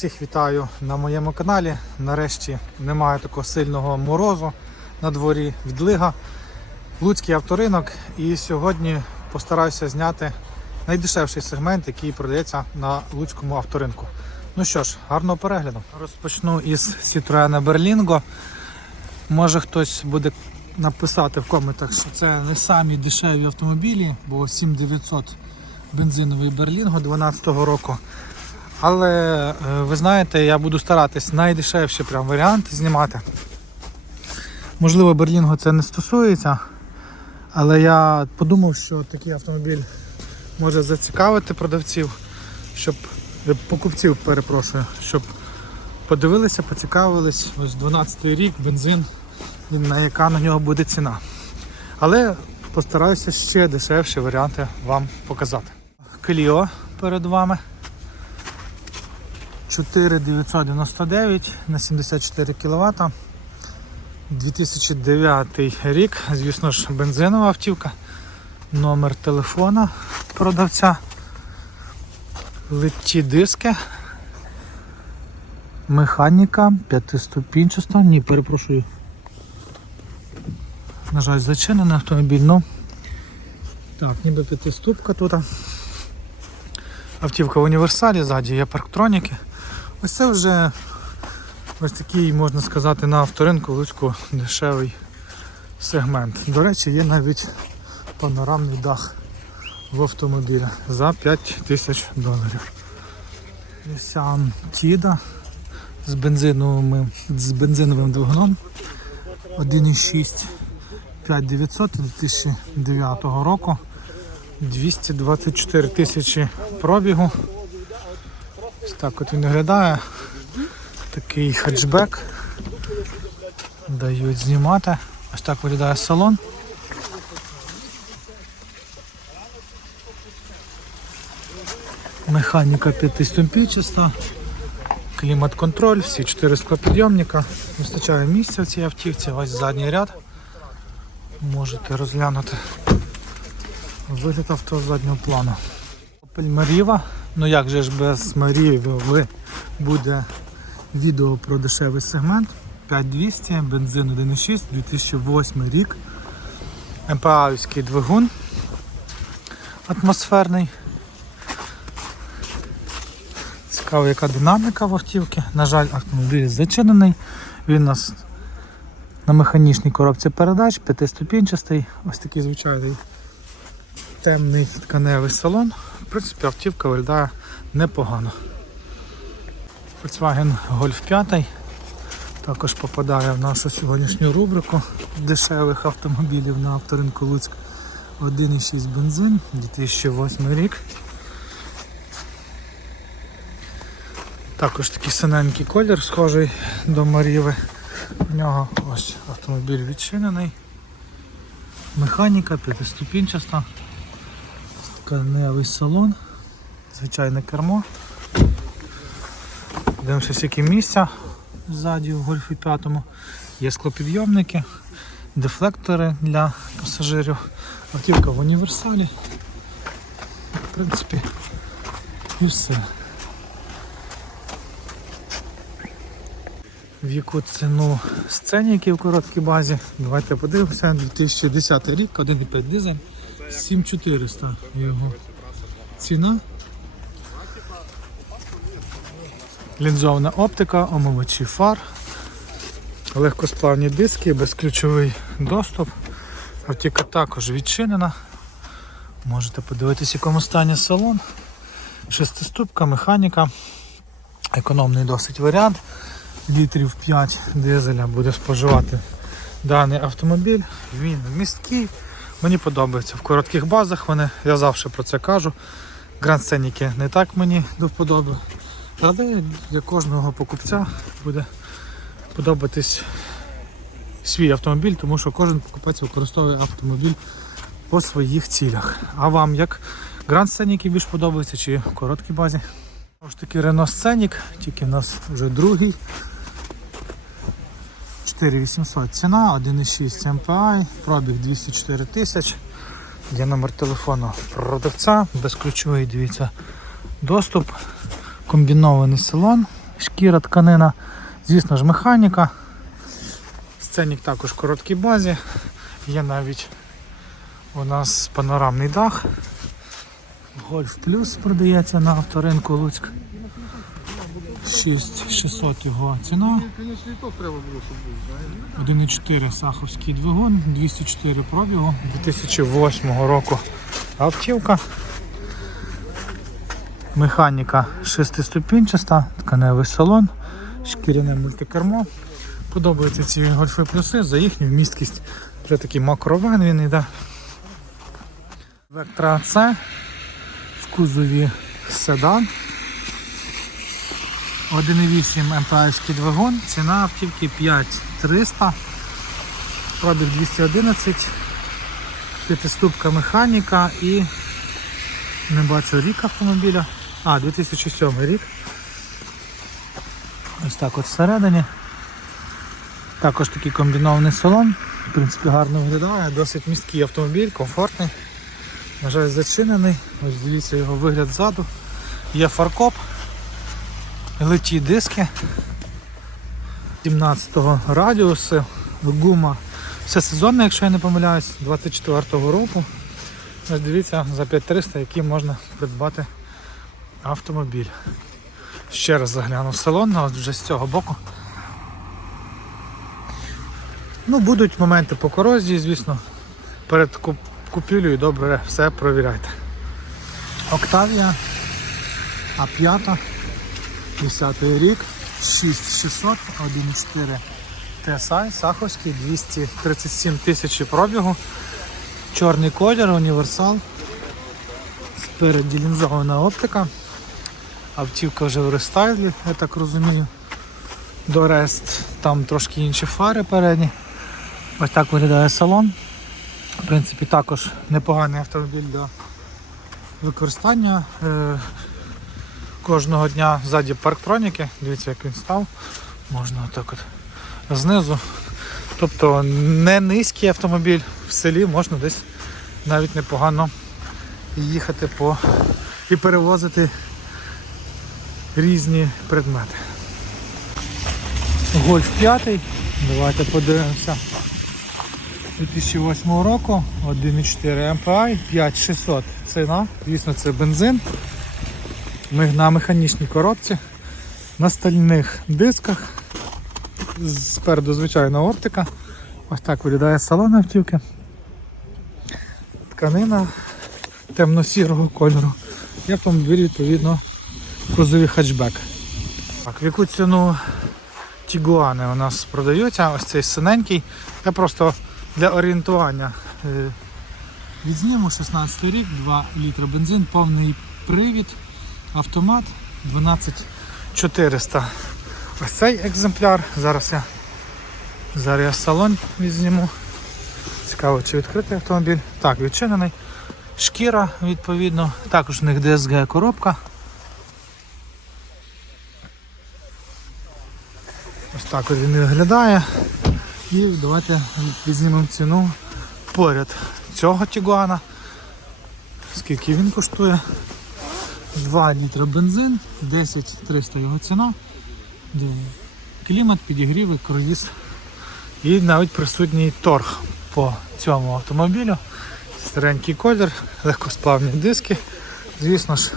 Всіх вітаю на моєму каналі. Нарешті немає такого сильного морозу на дворі відлига. Луцький авторинок. І сьогодні постараюся зняти найдешевший сегмент, який продається на Луцькому авторинку. Ну що ж, гарного перегляду. Розпочну із Citroen Berlingo. Може хтось буде написати в коментах, що це не самі дешеві автомобілі, бо 7900 бензиновий Берлінго 12 року. Але е, ви знаєте, я буду старатись найдешевші прям варіанти знімати. Можливо, Берлінго це не стосується, але я подумав, що такий автомобіль може зацікавити продавців, щоб е, покупців, перепрошую, щоб подивилися, поцікавились. Ось 12 рік, бензин, на яка на нього буде ціна. Але постараюся ще дешевші варіанти вам показати. Кліо перед вами. 4999 на 74 кВт. 2009 рік, звісно ж, бензинова автівка. Номер телефона продавця. Литті диски. Механіка п'ятиступінчаста. Ні, перепрошую. На жаль, зачинений автомобіль, ну. Так, ніби п'ятиступка тут. Автівка в універсалі, ззаді є парктроніки. Ось це вже ось такий, можна сказати, на авторинку Луцьку дешевий сегмент. До речі, є навіть панорамний дах в автомобілі за 5 тисяч доларів. Nissan Тіда з бензиновим, з бензиновим двигуном 1,6 5900 2009 року. 224 тисячі пробігу. Ось так от він виглядає. Такий хетчбек. Дають знімати. Ось так виглядає салон. Механіка п'ятиступінчаста, клімат-контроль, всі чотири склопідйомника. Вистачає місця в цій автівці, ось задній ряд. Можете розглянути вигляд авто з заднього плану. Opel Meriva. Ну як же ж без Meriva буде відео про дешевий сегмент. 5200, бензин 1.6, 2008 рік. МПАівський двигун атмосферний. Цікаво, яка динаміка в автівці. На жаль, автомобіль зачинений. Він у нас на механічній коробці передач, п'ятиступінчастий, ось такий звичайний темний тканевий салон. В принципі, автівка виглядає непогано. Volkswagen Golf 5 також попадає в нашу сьогоднішню рубрику дешевих автомобілів на авторинку Луцьк. 1,6 бензин, 2008 рік. Також такий синенький колір, схожий до Маріви. У нього ось автомобіль відчинений. Механіка п'ятиступінчаста. Тканевий салон, звичайне кермо. Дивимося, скільки місця ззаді в гольфі 5. Є склопідйомники, дефлектори для пасажирів. Автівка в універсалі. В принципі, і все. В яку ціну сценіки в короткій базі? Давайте подивимося. 2010 рік, 1,5 дизель, 7400 його ціна. Лінзована оптика, омивачі фар, легкосплавні диски, безключовий доступ. Автівка також відчинена. Можете подивитися, в якому стані салон. Шестиступка, механіка. Економний досить варіант. Літрів 5 дизеля буде споживати даний автомобіль. Він місткий. Мені подобається в коротких базах вони, я завжди про це кажу. Гранд сценіки не так мені до вподоби. Але для кожного покупця буде подобатись свій автомобіль, тому що кожен покупець використовує автомобіль по своїх цілях. А вам як Гранд Scenic більш подобається чи в короткій базі? Ж таки Renault Scenic, тільки в нас вже другий. 4800 ціна, 1,6 MPI, пробіг 204 тисяч. Є номер телефону продавця, безключовий, дивіться, доступ, комбінований салон, шкіра, тканина. Звісно ж, механіка. Сценік також в короткій базі. Є навіть у нас панорамний дах. Гольф плюс продається на авторинку Луцьк. 6600 його ціна. Конечно, і то треба було, щоб був, знаєш. 1,4 саховський двигун, 204 пробігу 2008 року автівка. Механіка шестиступінчаста, тканевий салон, шкіряне мультикермо. Подобаються ці гольфи плюси за їхню вмісткість. Вже такий макровен він йде. Вектора С в кузові седан. 1,8 МПАський двигун, ціна автівки 5300, пробіг 211, п'ятиступка механіка і не бачу рік автомобіля. А, 2007 рік. Ось так от всередині. Також такий комбінований салон. В принципі, гарно виглядає, досить місткий автомобіль, комфортний. На жаль, зачинений. Ось дивіться його вигляд ззаду. Є фаркоп. Леті диски 17-го радіуси, гума. Все сезонне, якщо я не помиляюсь, 24-го року. Ось дивіться за 5300, який можна придбати автомобіль. Ще раз загляну в салон, от вже з цього боку. Ну, будуть моменти по корозії, звісно. Перед куп- купівлею добре все провіряйте. Октавія А5. 10 рік, 6600, 1.4 TSI, Саховський, 237 тисяч пробігу, чорний колір, універсал, спереді лінзована оптика, автівка вже в рестайлі, я так розумію. До Рест там трошки інші фари передні. Ось так виглядає салон. В принципі, також непоганий автомобіль для використання. Кожного дня ззаді парктроніки. Дивіться, як він став. Можна отак от знизу. Тобто не низький автомобіль в селі можна десь навіть непогано їхати по і перевозити різні предмети. Гольф 5. Давайте подивимося. 2008 року 1,4 MPI, 5600 ціна, звісно, це бензин. Ми на механічній коробці, на стальних дисках. Спереду звичайна оптика. Ось так виглядає салон автівки. Тканина темно-сірого кольору. І автомобіль відповідно в кузові хатчбек. Так, в яку ціну Тігуани у нас продаються, ось цей синенький. Я просто для орієнтування е, відзніму 16 рік, 2 літри бензин, повний привід автомат 12400. Ось цей екземпляр. Зараз я зараз я салон відзніму. Цікаво, чи відкритий автомобіль. Так, відчинений. Шкіра, відповідно. Також у них DSG коробка. Ось так він виглядає. І давайте візьмемо ціну поряд цього Тігуана. Скільки він коштує? 2 літра бензин, 10 300 його ціна, клімат, підігріви, круїз і навіть присутній торг по цьому автомобілю. Старенький колір, легкосплавні диски. Звісно ж,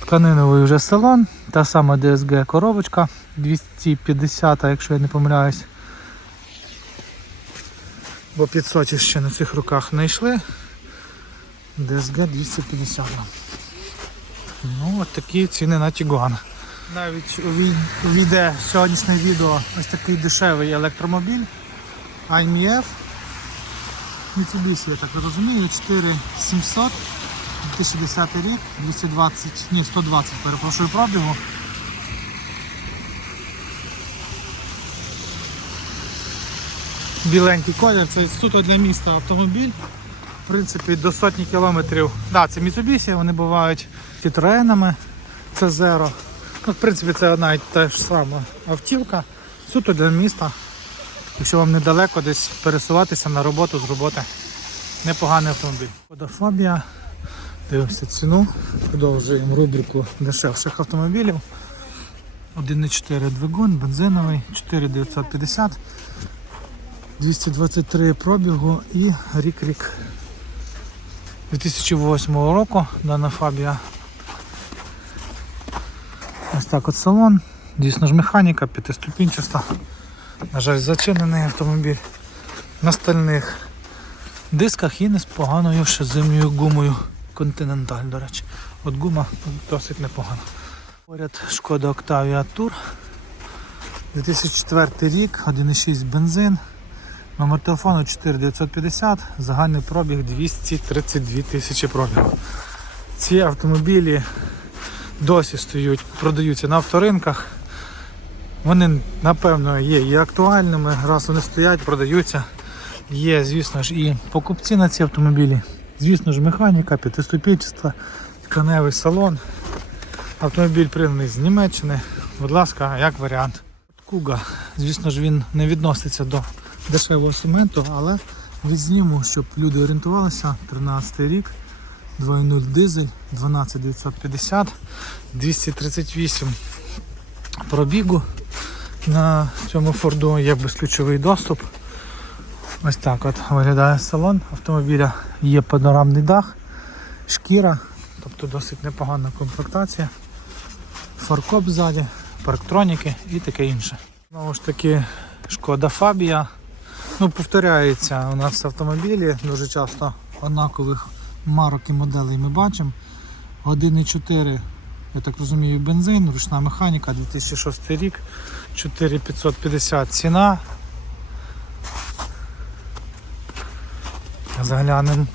тканиновий вже салон, та сама DSG коробочка 250, якщо я не помиляюсь. Бо 500 ще на цих руках не йшли. DSG 250. Ну, от такі ціни на Тігуан. Навіть увій- увійде сьогоднішнє відео ось такий дешевий електромобіль IMF. Mitsubishi, я так розумію, 4700, 2010 рік, 220, ні, 120, перепрошую пробігу. Біленький колір, це суто для міста автомобіль. В принципі, до сотні кілометрів. Да, це Mitsubishi, вони бувають Citroenами, це Zero. Ну, в принципі, це одна і та ж сама автівка. Суто для міста. Якщо вам недалеко десь пересуватися на роботу з роботи. Непоганий автомобіль. Фобія. Дивимося ціну. Продовжуємо рубрику дешевших автомобілів. 1,4 двигун, бензиновий, 4950, 223 пробігу і рік-рік 2008 року дана фабія. Ось так от салон. Дійсно ж механіка, п'ятиступінчаста. На жаль, зачинений автомобіль на стальних дисках і не з поганою ще зимньою гумою Continental, до речі. От гума досить непогана. Поряд шкода Octavia Tour. 2004 рік, 1,6 бензин. Номер телефону 4950, загальний пробіг 232 тисячі пробігу. Ці автомобілі досі стоять, продаються на авторинках. Вони, напевно, є і актуальними, раз вони стоять, продаються. Є, звісно ж, і покупці на ці автомобілі. Звісно ж, механіка, п'ятиступінчаста, тканевий салон. Автомобіль пригнаний з Німеччини. Будь ласка, як варіант. Куга, звісно ж, він не відноситься до дешевого сегменту, але відзніму, щоб люди орієнтувалися. 13 рік, 2.0 дизель, 12950, 238 пробігу. На цьому Форду є безключовий доступ. Ось так от виглядає салон автомобіля. Є панорамний дах, шкіра, тобто досить непогана комплектація. Фаркоп ззаді, парктроніки і таке інше. Знову ж таки, шкода Фабія. Ну, повторяється у нас автомобілі, дуже часто однакових марок і моделей ми бачимо. 1,4, я так розумію, бензин, ручна механіка, 2006 рік, 4550 ціна. Заглянемо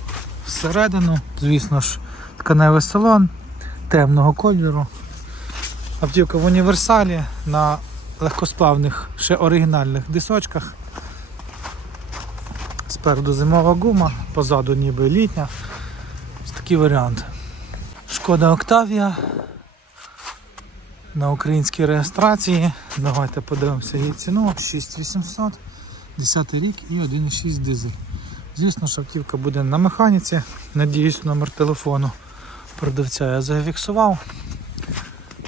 всередину, звісно ж, тканевий салон темного кольору. Автівка в універсалі на легкосплавних, ще оригінальних дисочках. Спереду зимова гума, позаду ніби літня. Такий варіант. Шкода Октавія на українській реєстрації. Давайте подивимося її ціну. 6800, 10 рік і 1,6 дизель. Звісно, що автівка буде на механіці. Надіюсь, номер телефону продавця я зафіксував.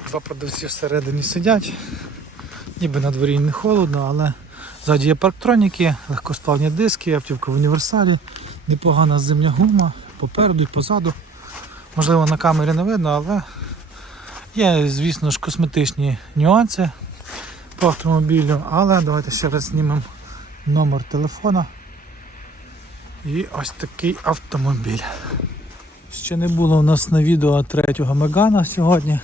Два продавці всередині сидять. Ніби на дворі не холодно, але ззаді є парктроніки, легкосплавні диски, автівка в універсалі, непогана зимня гума, попереду і позаду. Можливо, на камері не видно, але є, звісно ж, косметичні нюанси по автомобілю. Але давайте ще раз знімемо номер телефона. І ось такий автомобіль. Ще не було у нас на відео третього Мегана сьогодні.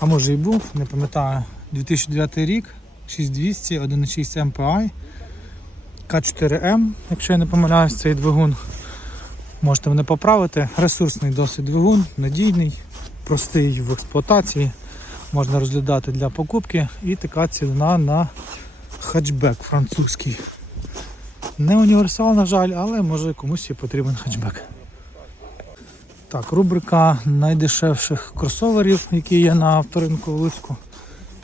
А може і був, не пам'ятаю. 2009 рік, 6200, 1.6 MPI, К4М, якщо я не помиляюсь, цей двигун. Можете мене поправити. Ресурсний досить двигун, надійний, простий в експлуатації. Можна розглядати для покупки і така ціна на хатчбек французький. Не універсал, на жаль, але може комусь і потрібен хатчбек. Так, рубрика найдешевших кросоверів, які є на авторинку в Луцьку.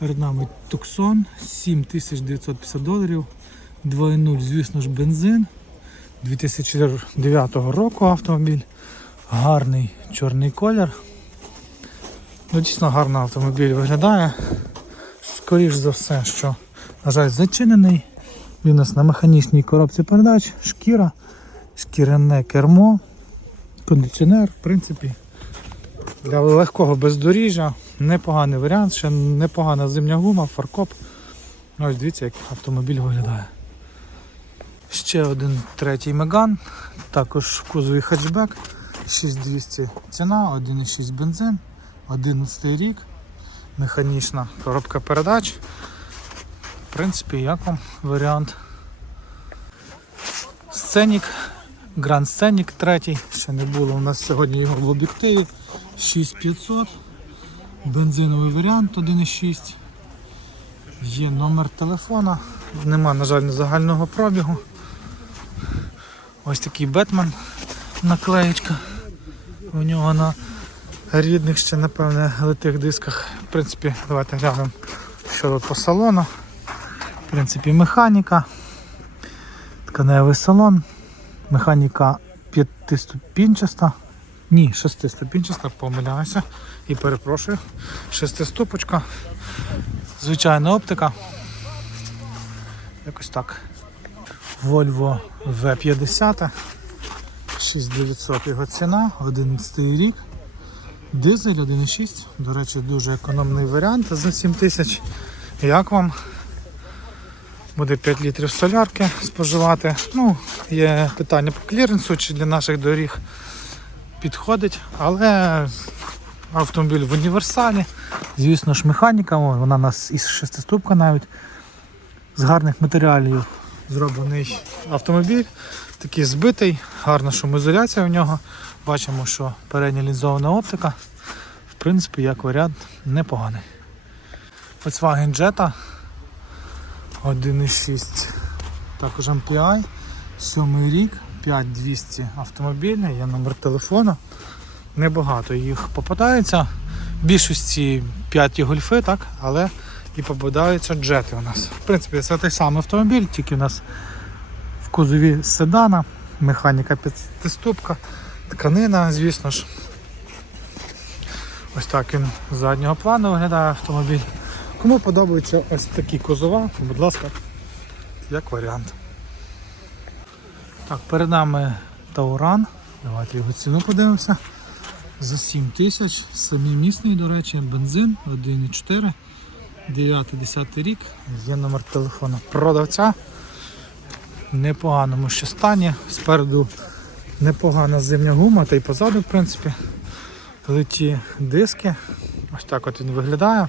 Перед нами Tucson 7950 доларів. 2.0, звісно ж, бензин. 2009 року автомобіль. Гарний чорний колір. Ну, дійсно гарно автомобіль виглядає. Скоріш за все, що, на жаль, зачинений. Він у нас на механічній коробці передач, шкіра, шкіряне кермо, кондиціонер, в принципі, для легкого бездоріжжя непоганий варіант, ще непогана зимня гума, фаркоп. Ось дивіться, як автомобіль виглядає. Ще один третій Меган, також в кузові хетчбек, 6200 ціна, 1,6 бензин, 11 рік, механічна коробка передач. В принципі, як вам варіант. Сценік, Grand Scenic третій, ще не було у нас сьогодні його в об'єктиві. 6500, бензиновий варіант 1,6. Є номер телефона, нема, на жаль, загального пробігу. Ось такий Бетмен наклеєчка. У нього на рідних ще, напевне, литих дисках. В принципі, давайте глянемо, що тут по салону. В принципі, механіка, тканевий салон, механіка п'ятиступінчаста, Ні, шестиступінчаста, помиляюся. І перепрошую. Шестиступочка. Звичайна оптика. Якось так. Volvo V50. 6900 його ціна, 11 рік. Дизель 1.6. До речі, дуже економний варіант за 7 тисяч. Як вам? Буде 5 літрів солярки споживати. Ну, є питання по кліренсу чи для наших доріг підходить, але автомобіль в універсалі. Звісно ж, механіка, вона у нас із шестиступка навіть з гарних матеріалів зроблений автомобіль. Такий збитий, гарна шумоізоляція в нього. Бачимо, що передня лінзована оптика. В принципі, як варіант, непоганий. Volkswagen Jetta 1.6. Також MPI, 7 рік, 5200 автомобільний, є номер телефону. Небагато їх попадається. В більшості 5 гольфи, так, але і попадаються джети у нас. В принципі, це той самий автомобіль, тільки у нас в кузові седана, механіка п'ятиступка, тканина, звісно ж. Ось так він з заднього плану виглядає автомобіль. Кому подобаються ось такі кузова, будь ласка, як варіант. Так, перед нами Тауран. Давайте його ціну подивимося. За 7 тисяч, самімісний, до речі, бензин 1,4, 9-10 рік, є номер телефону продавця. В непоганому ще стані. Спереду непогана зимня гума, та й позаду, в принципі. Литі диски. Ось так от він виглядає.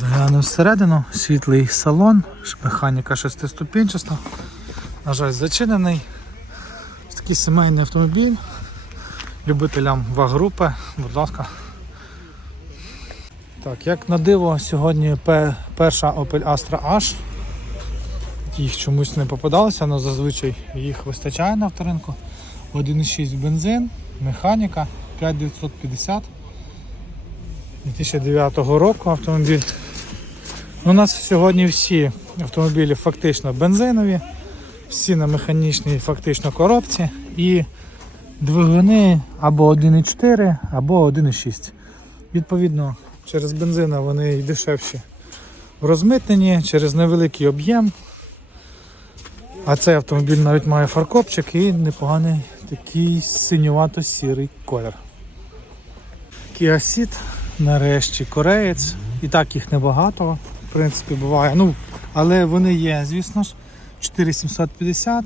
Заглянув всередину, світлий салон, механіка шестиступінчаста. На жаль, зачинений. Ось такий сімейний автомобіль. Любителям ваг-групи, будь ласка. Так, як на диво, сьогодні перша Opel Astra H. Їх чомусь не попадалося, але зазвичай їх вистачає на авторинку. 1,6 бензин, механіка 5950 2009 року автомобіль. У нас сьогодні всі автомобілі фактично бензинові, всі на механічній фактично коробці і двигуни або 1,4, або 1,6. Відповідно, через бензина вони й дешевші в розмитненні, через невеликий об'єм. А цей автомобіль навіть має фаркопчик і непоганий такий синювато-сірий колір. Kia Ceed, нарешті кореєць. І так їх небагато, в принципі, буває. Ну, але вони є, звісно ж. 4750,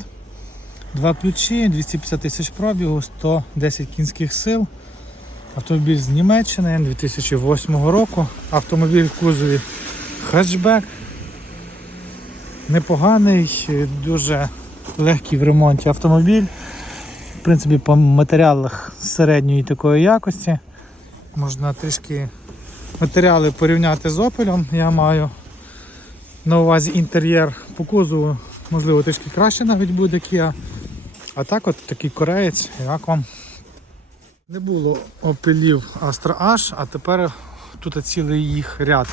два ключі, 250 тисяч пробігу, 110 кінських сил. Автомобіль з Німеччини 2008 року. Автомобіль в кузові хетчбек. Непоганий, дуже легкий в ремонті автомобіль. В принципі, по матеріалах середньої такої якості. Можна трішки матеріали порівняти з Opel. Я маю на увазі інтер'єр по кузову, можливо, трішки краще навіть буде Kia. А так от такий кореєць, як вам. Не було Opelів Astra H, а тепер тут цілий їх ряд.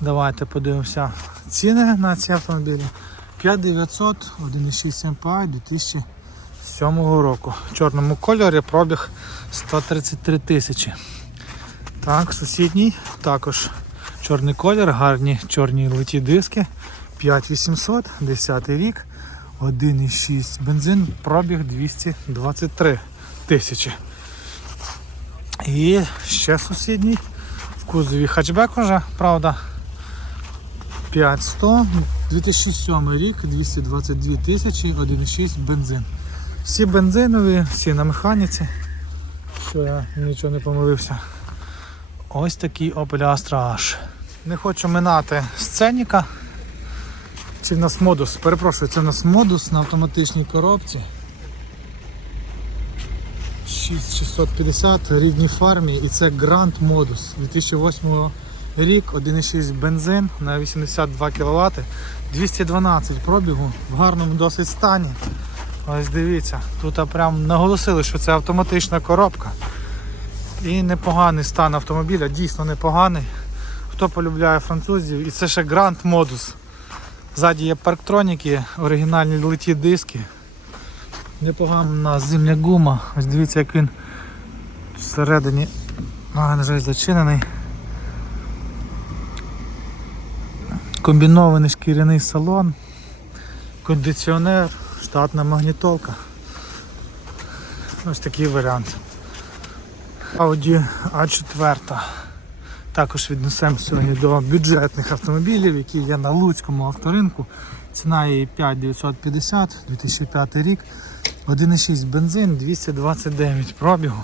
Давайте подивимося ціни на ці автомобілі. 5900, 1,6 MPI 2007 року. В чорному кольорі пробіг 133 тисячі. Так, сусідній також чорний колір, гарні чорні литі диски. 5800, 10 рік, 1,6 бензин, пробіг 223 тисячі. І ще сусідній. В кузові хатчбек уже, правда. 5100, 2007 рік, 222 тисячі, 1,6 бензин. Всі бензинові, всі на механіці. Що я нічого не помилився. Ось такий Opel Astra H. Не хочу минати сценіка. Чи в нас модус? Перепрошую, це в нас модус на автоматичній коробці. 6650 рідній фармі і це Grand Modus 2008 рік, 1,6 бензин на 82 кВт, 212 пробігу в гарному досить стані. Ось дивіться, тут прям наголосили, що це автоматична коробка. І непоганий стан автомобіля, дійсно непоганий. Хто полюбляє французів, і це ще Grand Modus. Ззаді є парктроніки, оригінальні литі диски. Непогана зимня гума. Ось дивіться, як він всередині а, жаль, зачинений. Комбінований шкіряний салон, кондиціонер, штатна магнітолка. Ось такий варіант. Audi A4. Також віднесемо сьогодні до бюджетних автомобілів, які є на Луцькому авторинку. Ціна її 5950, 2005 рік. 1,6 бензин, 229 пробігу.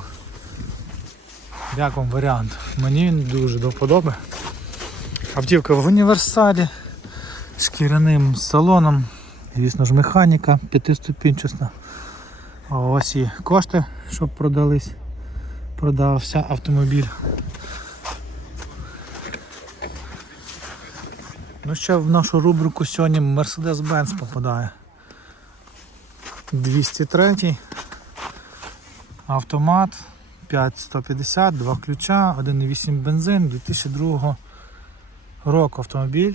Як вам варіант? Мені він дуже до вподоби. Автівка в універсалі, шкіряним салоном, звісно ж, механіка п'ятиступінчасна. Ось і кошти, щоб продались. Продався автомобіль. Ну ще в нашу рубрику сьогодні Mercedes-Benz попадає. 203 автомат 5150, два ключа, 1,8 бензин 2002 року автомобіль.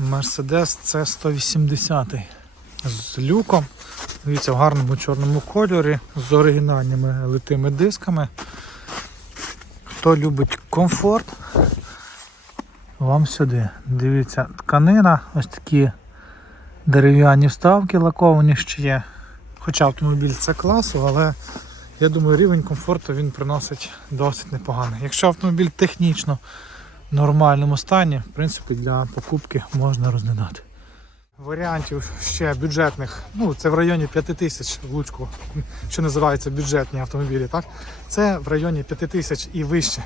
Mercedes C180 з люком. Дивіться, в гарному чорному кольорі, з оригінальними литими дисками. Хто любить комфорт, вам сюди. Дивіться, тканина, ось такі дерев'яні вставки лаковані ще є. Хоча автомобіль це класу, але я думаю, рівень комфорту він приносить досить непоганий. Якщо автомобіль технічно в нормальному стані, в принципі, для покупки можна розглядати. Варіантів ще бюджетних, ну це в районі 5 тисяч в Луцьку, що називаються бюджетні автомобілі, так? Це в районі 5 тисяч і вище.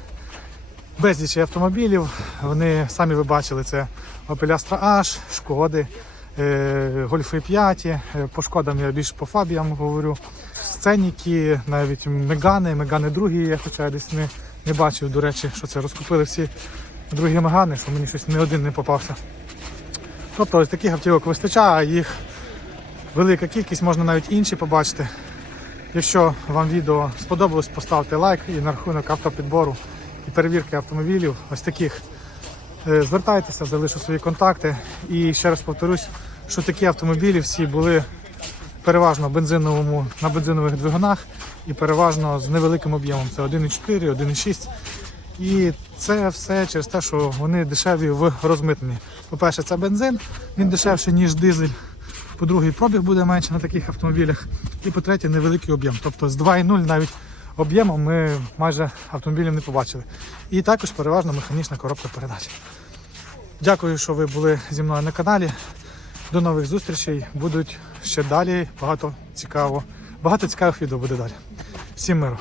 Безліч автомобілів, вони самі ви бачили, це Opel Astra H, Шкоди, е, Гольфи 5, е, по шкодам я більше по фабіям говорю. Сценіки, навіть Мегани, Мегани другі, я хоча я десь не, не бачив, до речі, що це розкупили всі другі Мегани, що мені щось не один не попався. Тобто ось таких автівок вистачає, їх велика кількість, можна навіть інші побачити. Якщо вам відео сподобалось, поставте лайк і на рахунок автопідбору і перевірки автомобілів, ось таких. Е, Звертайтеся, залишу свої контакти. І ще раз повторюсь, що такі автомобілі всі були переважно бензиновому, на бензинових двигунах і переважно з невеликим об'ємом. Це 1,4, 1,6. І це все через те, що вони дешеві в розмитненні. По-перше, це бензин, він дешевший, ніж дизель. По-друге, пробіг буде менше на таких автомобілях. І по-третє, невеликий об'єм. Тобто з 2,0 навіть об'ємом ми майже автомобілів не побачили. І також переважно механічна коробка передач. Дякую, що ви були зі мною на каналі. До нових зустрічей. Будуть ще далі багато цікаво. Багато цікавих відео буде далі. Всім миру!